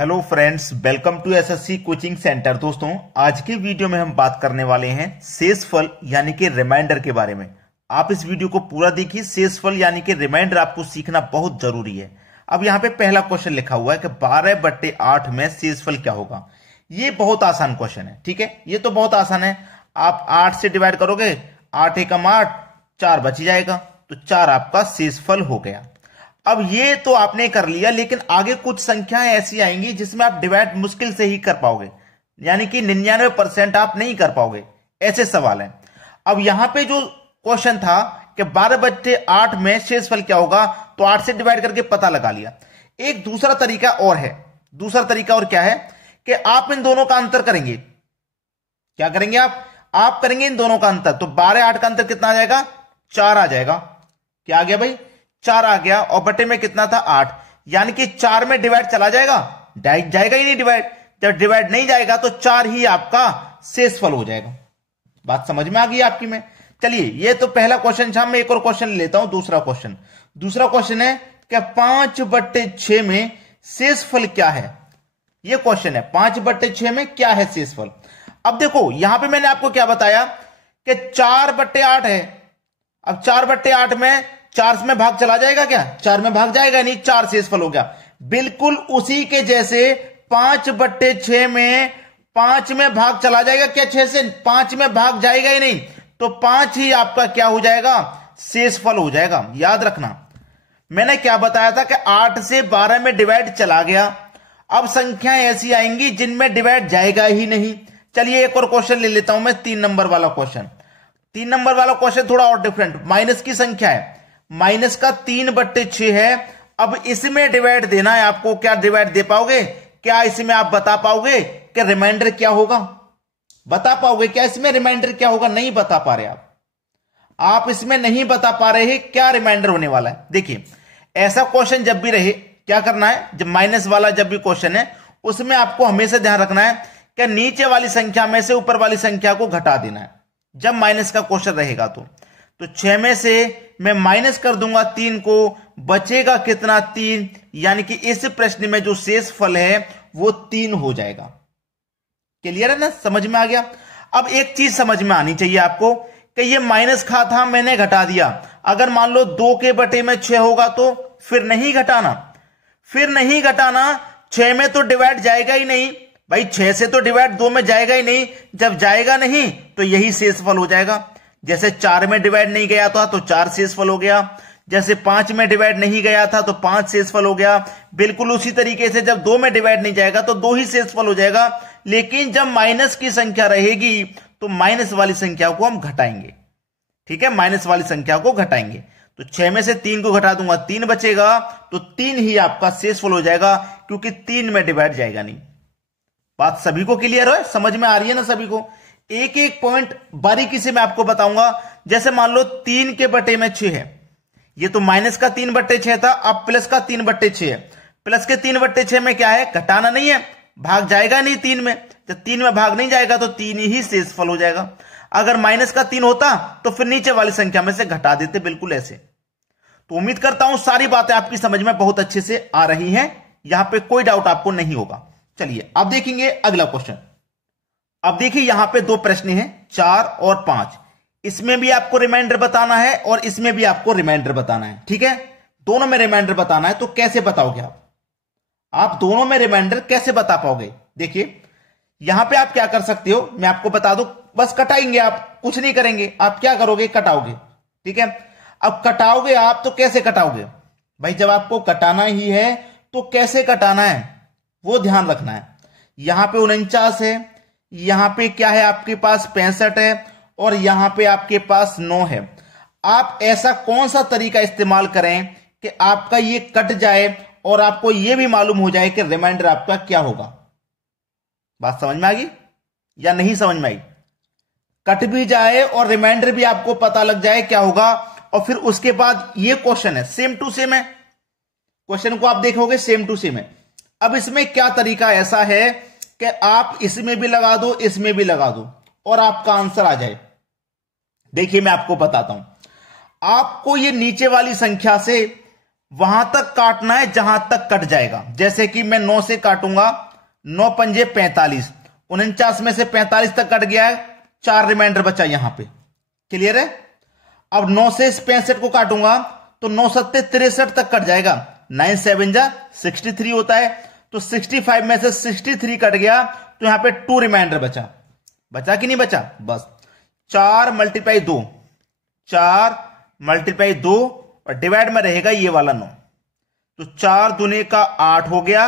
Hello friends, welcome to SSC coaching centre. दोस्तों, आज के वीडियो में हम बात करने वाले हैं शेषफल यानी कि रिमाइंडर के बारे में। आप इस वीडियो को पूरा देखिए। शेषफल यानी कि रिमाइंडर आपको सीखना बहुत जरूरी है। अब यहाँ पे पहला क्वेश्चन लिखा हुआ है कि 12/8 में शेषफल क्या होगा। ये बहुत आसान क्वेश्चन है, ठीक है। ये तो बहुत आसान है। आप 8 से डिवाइड करोगे, 8 एकम 8, 4 बच जाएगा, तो 4 आपका शेषफल हो गया। अब ये तो आपने कर लिया, लेकिन आगे कुछ संख्याएं ऐसी आएंगी जिसमें आप डिवाइड मुश्किल से ही कर पाओगे, यानी कि 99% आप नहीं कर पाओगे। ऐसे सवाल हैं। अब यहां पे जो क्वेश्चन था कि 12/8 में शेषफल क्या होगा, तो 8 से डिवाइड करके पता लगा लिया। एक दूसरा तरीका और है। दूसरा तरीका और क्या है कि आप इन दोनों का अंतर करेंगे। क्या करेंगे आप करेंगे इन दोनों का अंतर। तो 12/8 का अंतर कितना आ जाएगा, 4 आ जाएगा। क्या आ गया भाई, 4 आ गया। और बटे में कितना था, 8, यानी कि 4 में डिवाइड चला जाएगा, जाएगा ही नहीं डिवाइड। जब डिवाइड नहीं जाएगा तो 4 ही आपका शेषफल हो जाएगा। बात समझ में आ गई आपकी में। चलिए, ये तो पहला क्वेश्चन था। मैं एक और क्वेश्चन लेता हूं। दूसरा क्वेश्चन है कि 5/6 में शेषफल क्या है। ये क्वेश्चन है, 5/6 में क्या है शेषफल। अब देखो, यहां पे मैंने आपको क्या बताया कि 4/8 है। अब 4/8 में 4 में भाग चला जाएगा क्या, 4 में भाग जाएगा नहीं, 4 शेषफल हो गया। बिल्कुल उसी के जैसे 5/6 में 5 में भाग चला जाएगा क्या, 6 से 5 में भाग जाएगा ही नहीं, तो 5 ही आपका क्या हो जाएगा, शेषफल हो जाएगा। याद रखना, मैंने क्या बताया था कि 8 से 12 में डिवाइड चला गया। अब संख्याएं ऐसी आएंगी जिनमें डिवाइड जाएगा ही नहीं। चलिए, एक और क्वेश्चन ले लेता हूं मैं, 3 नंबर वाला क्वेश्चन। 3 नंबर वाला क्वेश्चन थोड़ा और डिफरेंट, माइनस की संख्या है। माइनस का 3/6 है। अब इसमें डिवाइड देना है आपको। क्या डिवाइड दे पाओगे, क्या इसमें आप बता पाओगे कि रिमाइंडर क्या होगा, बता पाओगे क्या इसमें रिमाइंडर क्या होगा। नहीं बता पा रहे आप इसमें नहीं बता पा रहे हैं क्या रिमाइंडर होने वाला है। देखिए, ऐसा क्वेश्चन जब भी रहे, क्या करना है, जब माइनस वाला जब भी क्वेश्चन है, उसमें आपको हमेशा ध्यान रखना है कि नीचे वाली संख्या में से ऊपर वाली संख्या को घटा देना है। जब माइनस का क्वेश्चन रहेगा तो 6 में से मैं माइनस कर दूंगा 3 को, बचेगा कितना, 3, यानी कि इस प्रश्न में जो शेषफल है वो 3 हो जाएगा। क्लियर है ना, समझ में आ गया। अब एक चीज समझ में आनी चाहिए आपको कि ये माइनस खा था, मैंने घटा दिया। अगर मान लो 2 के बटे में 6 होगा तो फिर नहीं घटाना। 6 में तो डिवाइड जाएगा ही नहीं भाई, 6 से तो डिवाइड 2 में जाएगा ही नहीं। जब जाएगा नहीं तो यही शेषफल हो जाएगा। जैसे 4 में डिवाइड नहीं गया था तो 4 शेषफल हो गया। जैसे 5 में डिवाइड नहीं गया था तो 5 शेषफल हो गया। बिल्कुल उसी तरीके से जब 2 में डिवाइड नहीं जाएगा तो 2 ही शेषफल हो जाएगा। लेकिन जब माइनस की संख्या रहेगी तो माइनस वाली संख्या को हम घटाएंगे, ठीक है, माइनस वाली संख्या को घटाएंगे। तो 6 में से 3 को घटा दूंगा, 3 बचेगा, तो 3 ही आपका शेषफल हो जाएगा, क्योंकि 3 में डिवाइड जाएगा नहीं। बात सभी को क्लियर है, समझ में आ रही है ना सभी को। एक एक पॉइंट बारीकी से मैं आपको बताऊंगा। जैसे मान लो 3 के बटे में 6 है, ये तो माइनस का 3/6 था, अब प्लस का 3/6 है। प्लस के 3/6 में क्या है, घटाना नहीं है, भाग जाएगा नहीं 3 में। जब 3 में भाग नहीं जाएगा तो 3 ही शेषफल हो जाएगा। अगर माइनस का 3 होता तो फिर नीचे वाली संख्या में से घटा देते, बिल्कुल ऐसे। तो उम्मीद करता हूं सारी बातें आपकी समझ में बहुत अच्छे से आ रही हैं, यहां पे कोई डाउट आपको नहीं होगा। चलिए, अब देखेंगे अगला क्वेश्चन। अब देखिए, यहां पे 2 प्रश्न हैं, 4 और 5। इसमें भी आपको रिमाइंडर बताना है और इसमें भी आपको रिमाइंडर बताना है, ठीक है। दोनों में रिमाइंडर बताना है, तो कैसे बताओगे आप दोनों में रिमाइंडर कैसे बता पाओगे। देखिए, यहां पे आप क्या कर सकते हो, मैं आपको बता दूं, बस कटाएंगे आप, कुछ नहीं करेंगे। आप क्या करोगे, कटाओगे, ठीक है। अब कटाओगे आप तो कैसे कटाओगे भाई, जब आपको कटाना ही है तो कैसे कटाना है वो ध्यान रखना है। यहां पे 49 है, यहां पे क्या है आपके पास 65 है, और यहां पे आपके पास 9 है। आप ऐसा कौन सा तरीका इस्तेमाल करें कि आपका ये कट जाए और आपको ये भी मालूम हो जाए कि रिमाइंडर आपका क्या होगा। बात समझ में आ गई या नहीं समझ में आई। कट भी जाए और रिमाइंडर भी आपको पता लग जाए क्या होगा। और फिर उसके बाद ये क्वेश्चन है, सेम टू सेम है, क्वेश्चन को आप देखोगे सेम टू सेम है। अब इसमें क्या तरीका ऐसा है कि आप इसमें भी लगा दो, इसमें भी लगा दो, और आपका आंसर आ जाए। देखिए, मैं आपको बताता हूं, आपको ये नीचे वाली संख्या से वहां तक काटना है जहां तक कट जाएगा। जैसे कि मैं 9 से काटूंगा, 9 पंजे 45, 49 में से 45 तक कट गया है, 4 रिमाइंडर बचा यहां पे। क्लियर है? अब 9 से 65 को काटूंगा तो 9 सत्ते 63 तक कट जाएगा, 9 7 जा 63 होता है। तो 65 में से 63 कट गया तो यहां पे 2 रिमाइंडर बचा। बचा कि नहीं बचा? बस 4 मल्टीप्लाई 2, 4 मल्टीप्लाई 2 और डिवाइड में रहेगा ये वाला 9। तो 4 दूने का 8 हो गया,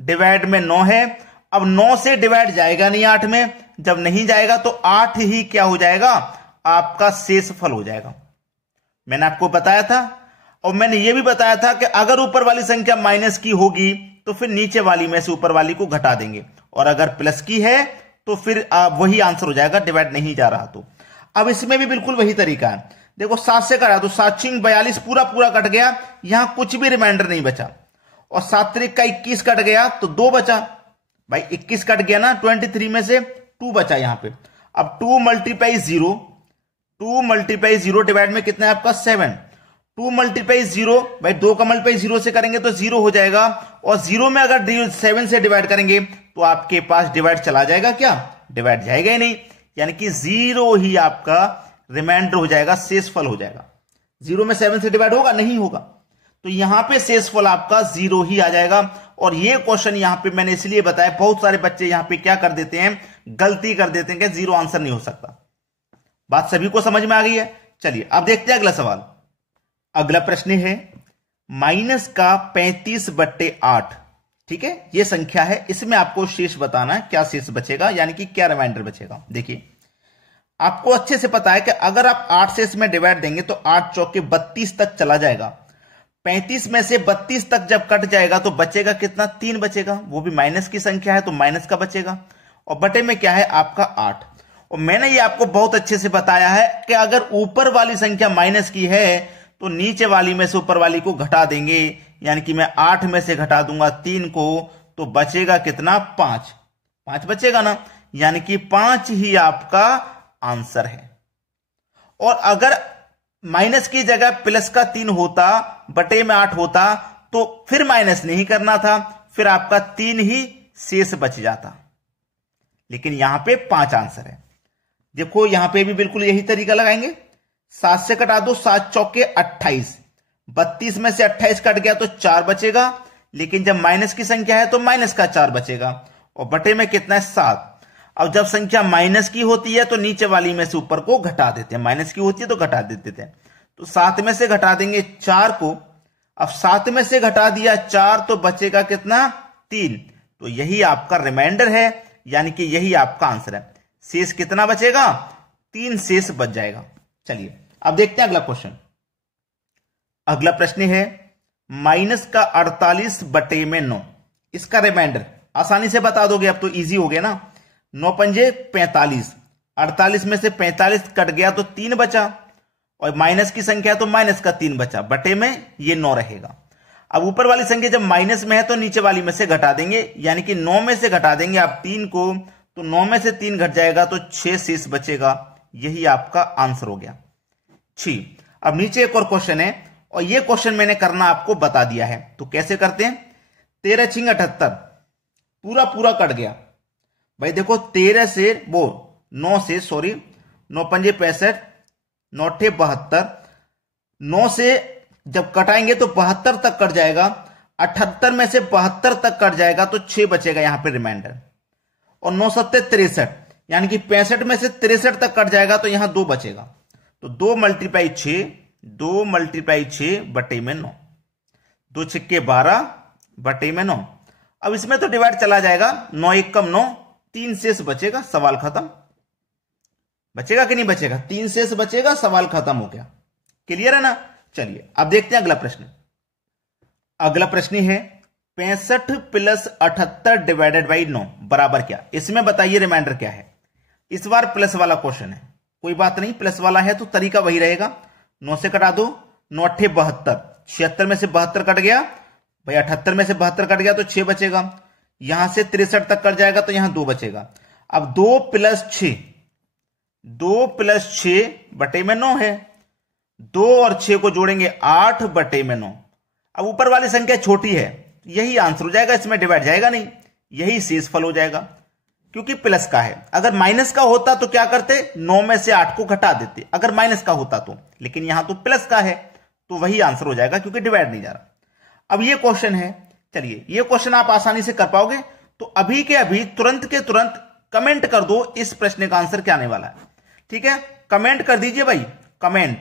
डिवाइड में 9 है। अब 9 से डिवाइड जाएगा नहीं 8 में, जब नहीं जाएगा तो 8 ही क्या हो जाएगा? आपका शेषफल हो जाएगा। मैंने आपको बताया था, और मैंने यह भी बताया था कि अगर ऊपर वाली संख्या माइनस की होगी तो फिर नीचे वाली में से ऊपर वाली को घटा देंगे, और अगर प्लस की है तो फिर वही आंसर हो जाएगा, डिवाइड नहीं जा रहा तो। अब इसमें भी बिल्कुल वही तरीका है। देखो 7 से कटा तो 7 छिंग 42 पूरा पूरा कट गया, यहां कुछ भी रिमाइंडर नहीं बचा। और 7 त्रिक का 21 कट गया तो 2 बचा। भाई 21 कट गया ना, 23 में से 2 बचा यहां पे। अब 2 मल्टीप्लाई 0, 2 मल्टीप्लाई 0 डिवाइड में कितना है आपका 7। 2 मल्टीप्लाई 0, भाई 2 का मल्टीप्लाई 0 से करेंगे तो 0 हो जाएगा, और 0 में अगर 7 से डिवाइड करेंगे तो आपके पास डिवाइड चला जाएगा क्या? डिवाइड जाएगा ही नहीं, यानी कि 0 ही आपका रिमाइंडर हो जाएगा, शेषफल हो जाएगा। 0 में 7 से डिवाइड होगा? नहीं होगा। तो यहां पे शेषफल आपका 0 ही आ जाएगा। और ये क्वेश्चन यहां पे मैंने इसलिए बताया, बहुत सारे बच्चे यहां पे क्या कर देते हैं, गलती कर देते हैं कि 0 आंसर नहीं हो सकता। बात सभी को समझ में आ गई है? चलिए अब देखते हैं अगला सवाल। अगला प्रश्न है माइनस का 35/8। ठीक है, ये संख्या है, इसमें आपको शेष बताना है, क्या शेष बचेगा, यानी कि क्या रिमाइंडर बचेगा। देखिए आपको अच्छे से पता है कि अगर आप 8 से इसमें डिवाइड देंगे तो 8 चौके 32 तक चला जाएगा। 35 में से 32 तक जब कट जाएगा तो बचेगा कितना? 3 बचेगा, वो भी माइनस की संख्या है तो माइनस का बचेगा। और बटे में क्या है आपका 8। और मैंने ये आपको बहुत अच्छे से बताया है कि अगर ऊपर वाली संख्या माइनस की है तो नीचे वाली में से ऊपर वाली को घटा देंगे, यानी कि मैं 8 में से घटा दूंगा 3 को, तो बचेगा कितना? 5। 5 बचेगा ना, यानी कि 5 ही आपका आंसर है। और अगर माइनस की जगह प्लस का 3 होता, बटे में 8 होता, तो फिर माइनस नहीं करना था, फिर आपका 3 ही शेष बच जाता। लेकिन यहां पे 5 आंसर है। देखो यहां पे भी बिल्कुल यही तरीका लगाएंगे। 7 से कटा दो, 7 चौके 28, 32 में से 28 कट गया तो 4 बचेगा, लेकिन जब माइनस की संख्या है तो माइनस का 4 बचेगा। और बटे में कितना है? 7। अब जब संख्या माइनस की होती है तो नीचे वाली में से ऊपर को घटा देते हैं, माइनस की होती है तो घटा देते थे। तो 7 में से घटा देंगे 4 को। अब 7 में से घटा दिया 4 तो बचेगा कितना? 3। तो यही आपका रिमाइंडर है, यानी कि यही आपका आंसर है। शेष कितना बचेगा? 3 शेष बच जाएगा। चलिए अब देखते हैं अगला क्वेश्चन। अगला प्रश्न है माइनस का 48 बटे में 9। इसका रिमाइंडर आसानी से बता दोगे, अब तो इजी हो गया ना। 9 पंजे 45, 48 में से 45 कट गया तो 3 बचा, और माइनस की संख्या तो माइनस का 3 बचा, बटे में ये 9 रहेगा। अब ऊपर वाली संख्या जब माइनस में है तो नीचे वाली में से घटा देंगे, यानी कि 9 में से घटा देंगे आप 3 को, तो 9 में से 3 घट जाएगा तो 6 शेष बचेगा। यही आपका आंसर हो गया। ठीक, अब नीचे एक और क्वेश्चन है, और ये क्वेश्चन मैंने करना आपको बता दिया है। तो कैसे करते हैं? 13 छिंग 78 पूरा पूरा कट गया। भाई देखो 13 से 9 से 9 पंजे 65, 9 अट्ठे 72, 9 से जब कटाएंगे तो 72 तक कट जाएगा। 78 में से 72 तक कट जाएगा तो 6 बचेगा यहां पे रिमाइंडर। और 9 सत्ते 63, यानी कि 65 में से 63 तक कट जाएगा तो यहां 2 बचेगा। तो 2 मल्टीप्लाई 6, 2 मल्टीप्लाई 6 बटे में 9, 2 छिक्के 12 बटे में 9। अब इसमें तो डिवाइड चला जाएगा, 9 1 कम 9, 3 शेष बचेगा, सवाल खत्म। बचेगा कि नहीं बचेगा? 3 शेष बचेगा, सवाल खत्म हो गया। क्लियर है ना? चलिए अब देखते हैं अगला प्रश्न। अगला प्रश्न है 65 प्लस 78 डिवाइडेड बाई 9 बराबर क्या? इसमें बताइए रिमाइंडर क्या है। इस बार प्लस वाला क्वेश्चन है, कोई बात नहीं, प्लस वाला है तो तरीका वही रहेगा। 9 से कटा दो, 9 अट्ठे 72, 76 में से 72 कट गया, भाई 78 में से 72 कट गया तो 6 बचेगा। यहां से 63 तक कट जाएगा तो यहां 2 बचेगा। अब 2 प्लस 6, 2 प्लस 6 बटे में 9 है। 2 और 6 को जोड़ेंगे 8 बटे में 9। अब ऊपर वाली संख्या छोटी है, यही आंसर हो जाएगा, इसमें डिवाइड जाएगा नहीं, यही शेषफल हो जाएगा क्योंकि प्लस का है। अगर माइनस का होता तो क्या करते, 9 में से 8 को घटा देते, अगर माइनस का होता तो, लेकिन यहां तो प्लस का है तो वही आंसर हो जाएगा क्योंकि डिवाइड नहीं जा रहा। अब ये क्वेश्चन है, चलिए ये क्वेश्चन आप आसानी से कर पाओगे, तो अभी के अभी तुरंत के तुरंत कमेंट कर दो इस प्रश्न का आंसर क्या आने वाला है। ठीक है, कमेंट कर दीजिए भाई, कमेंट,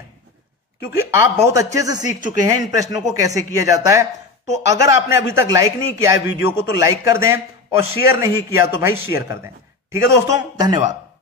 क्योंकि आप बहुत अच्छे से सीख चुके हैं इन प्रश्नों को कैसे किया जाता है। तो अगर आपने अभी तक लाइक नहीं किया है वीडियो को तो लाइक कर दें, और शेयर नहीं किया तो भाई शेयर कर दें। ठीक है दोस्तों, धन्यवाद।